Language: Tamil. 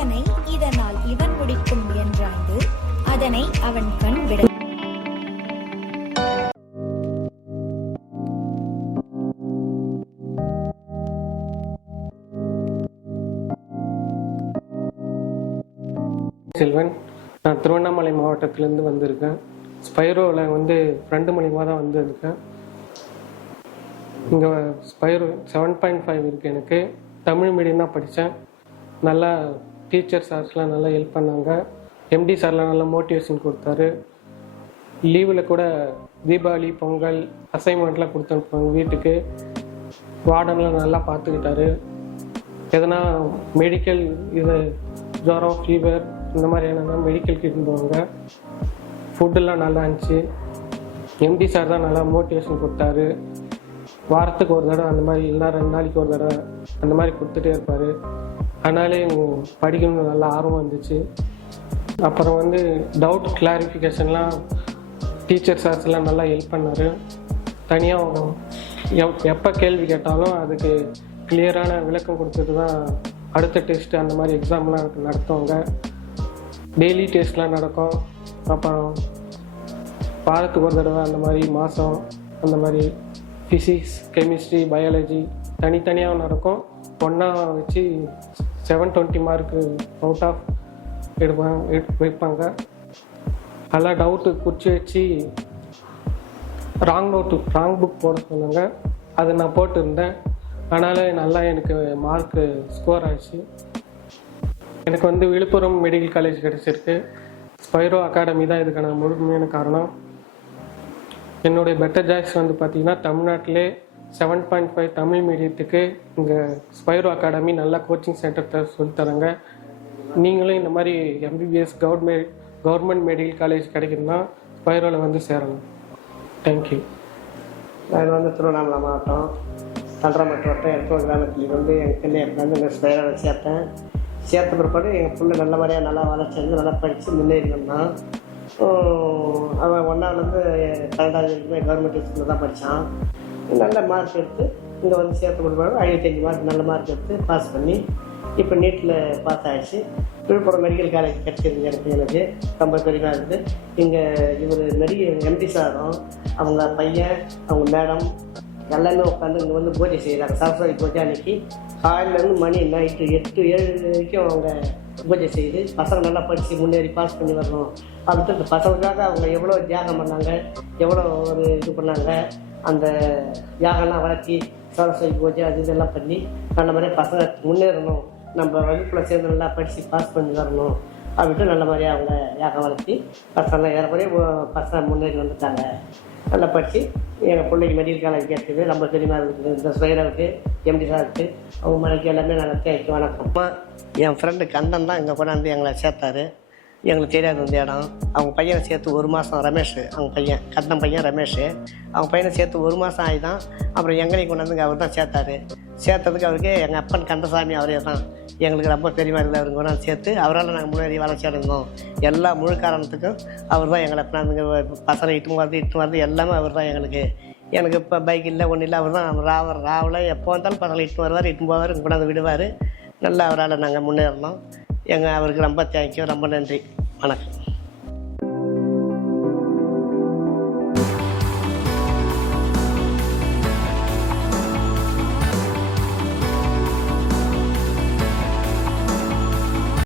இதனை இதனால் இவன் முடிக்கும் என்றாய்ந்து அதனை அவன் கண் விட செல்வன். நான் திருவண்ணாமலை மாவட்டத்திலேருந்து வந்திருக்கேன். ஸ்பைரோவில் ஃப்ரெண்டு மூலியமாக தான் வந்திருக்கேன். இங்கே ஸ்பைரோ 7.5 இருக்குது. எனக்கு தமிழ் மீடியம் தான் படித்தேன். நல்லா டீச்சர் சார்ஸ்லாம் நல்லா ஹெல்ப் பண்ணாங்க. எம்டி சார்லாம் நல்லா மோட்டிவேஷன் கொடுத்தாரு. லீவில் கூட தீபாவளி பொங்கல் அசைன்மெண்ட்லாம் கொடுத்து அனுப்புவாங்க வீட்டுக்கு. வார்டன்லாம் நல்லா பார்த்துக்கிட்டாரு. எதனா மெடிக்கல் இது ஜுரம் ஃபீவர் இந்த மாதிரியான மெடிக்கல் கிட் போவாங்க. ஃபுட்டெல்லாம் நல்லா இருந்துச்சு. எம்டி சார் தான் நல்லா மோட்டிவேஷன் கொடுத்தாரு. வாரத்துக்கு ஒரு தடவை அந்த மாதிரி இல்லைனா 2 நாளைக்கு ஒரு தடவை அந்த மாதிரி கொடுத்துட்டே இருப்பார். அதனாலே படிக்கணும்னு நல்லா ஆர்வம் இருந்துச்சு. அப்புறம் டவுட் கிளாரிஃபிகேஷன்லாம் டீச்சர் சார்ஸ்லாம் நல்லா ஹெல்ப் பண்ணார். தனியாக எப்போ கேள்வி கேட்டாலும் அதுக்கு கிளியரான விளக்கம் கொடுத்துட்டு தான் அடுத்த டெஸ்ட்டு அந்த மாதிரி எக்ஸாம்லாம் நடத்துவாங்க. டெய்லி டெஸ்ட்லாம் நடக்கும். அப்புறம் வாரத்துக்கு ஒரு தடவை அந்த மாதிரி மாதம் அந்த மாதிரி ஃபிசிக்ஸ் கெமிஸ்ட்ரி பயாலஜி தனித்தனியாக நடக்கும். ஒன்றா வச்சு 720 மார்க்கு அவுட் ஆஃப் வைப்பாங்க. நல்லா டவுட்டு குறித்து வச்சு ராங் புக் போட சொன்னாங்க. அதை நான் போட்டிருந்தேன். அதனால் நல்லா எனக்கு மார்க்கு ஸ்கோர் ஆகிடுச்சு. எனக்கு விழுப்புரம் மெடிக்கல் காலேஜ் கிடச்சிருக்கு. ஸ்பைரோ அகாடமி தான் இதுக்கான முழுமையான காரணம். என்னுடைய பெட்டர் சாய்ஸ் பார்த்திங்கன்னா தமிழ்நாட்டிலே 7.5 தமிழ் மீடியத்துக்கு இங்கே ஸ்பைரோ அகாடமி நல்லா கோச்சிங் சென்டர் சொல்லித்தராங்க. நீங்களும் இந்த மாதிரி எம்பிபிஎஸ் கவர்மெண்ட் மெடிக்கல் காலேஜ் கிடைக்குதுன்னா ஸ்பைரோவில் சேரணும். தேங்க்யூ. நான் திருவண்ணாமலை மாவட்டம் தண்டராமட்டு வட்டம் எட்டூர் கிராமத்தில் எங்கள் பிள்ளைய இந்த ஸ்பைரோவில் சேர்த்தேன். சேர்த்த பிற்பாடு எங்கள் பிள்ளை நல்ல மாதிரியாக நல்லா வளர்ச்சி நல்லா படித்து முன்னேறி வந்தான். அவன் 1ஆவதுலேருந்து 12ஆவது வரைக்குமே கவர்மெண்ட் ஸ்கூலில் தான் படித்தான். நல்ல மார்க் எடுத்து இங்கே சேர்த்த பிற்பாடு 55 மார்க் நல்ல மார்க் எடுத்து பாஸ் பண்ணி இப்போ நீட்டில் பாஸ் ஆகிடுச்சு. விழுப்புரம் மெடிக்கல் காலேஜ் கிடச்சிருக்கு. எனக்கு ரொம்ப பெருமையாக இருக்குது. இங்கே இவர் எம்டி சாரும் அவங்க பையன் அவங்க மேடம் எல்லாமே உட்காந்து இங்கே பூஜை செய்கிறாங்க. சரஸ்வதி பூஜை அன்றைக்கி காலையிலேருந்து மணி நைட்டு 8-7 வரைக்கும் அவங்க பூஜை செய்து பசங்க நல்லா படித்து முன்னேறி பாஸ் பண்ணி வரணும் அப்படின்ட்டு இந்த பசங்களுக்காக அவங்க எவ்வளோ தியாகம் பண்ணாங்க, எவ்வளோ ஒரு இது பண்ணாங்க. அந்த தியாகம்லாம் வளர்த்தி சரஸ்வதி பூஜை அது இதெல்லாம் பண்ணி நல்ல மாதிரியாக பசங்க முன்னேறணும், நம்ம வகுப்பில் சேர்ந்து நல்லா படித்து பாஸ் பண்ணி வரணும் அப்படின்ட்டு நல்ல மாதிரியாக அவங்க யாகம் வளர்த்தி பசங்களாம் ஏறக்குறைய பசங்க முன்னேறி வந்துட்டாங்க. நல்லா படித்து எங்கள் பிள்ளைக்கு மெடிக்கல் காலேஜ் கேட்குது. ரொம்ப பெருமையாக இருக்குது. இந்த ஸ்பைரோவுக்கு எம்டி சாருக்கு அவங்க மனைக்கு எல்லாமே நாங்கள் தேய்க்கு வணக்கம். என் ஃப்ரெண்டு கண்ணன் தான் இங்கே கொண்டாந்து எங்களை சேர்த்தாரு. எங்களுக்கு தெரியாது இந்த இடம். அவங்க பையனை சேர்த்து 1 மாதம் ரமேஷ், அவங்க பையன் கண்ணன் பையன் ரமேஷ், அவங்க பையனை சேர்த்து 1 மாதம் ஆகி தான் அப்புறம் எங்களையும் கொண்டாந்துங்க அவர் தான் சேர்த்தாரு. சேர்த்ததுக்கு அவருக்கு எங்கள் அப்பன் கந்தசாமி அவரே தான் எங்களுக்கு ரொம்ப பெருமையாக இருக்குது. அவருக்கு கொண்டாந்து சேர்த்து அவரால் நாங்கள் முன்னேறி வளர்ச்சி அடைந்தோம். எல்லா முழு காரணத்துக்கும் அவர் தான் எங்களை கொண்டாந்துங்க பசங்களை இட்டு வரது எல்லாமே அவர் தான் எங்களுக்கு. எனக்கு இப்போ பைக் இல்லை ஒன்றும் இல்லை. அவர் தான் ராவில் எப்போ வந்தாலும் பசங்களை இட்டு வருவார், இட்டு போவார், கொண்டாந்து விடுவார். நல்லா அவரால் நாங்கள் முன்னேறணும். அவருக்கு ரொம்ப தேங்க்யூ, ரொம்ப நன்றி, வணக்கம்.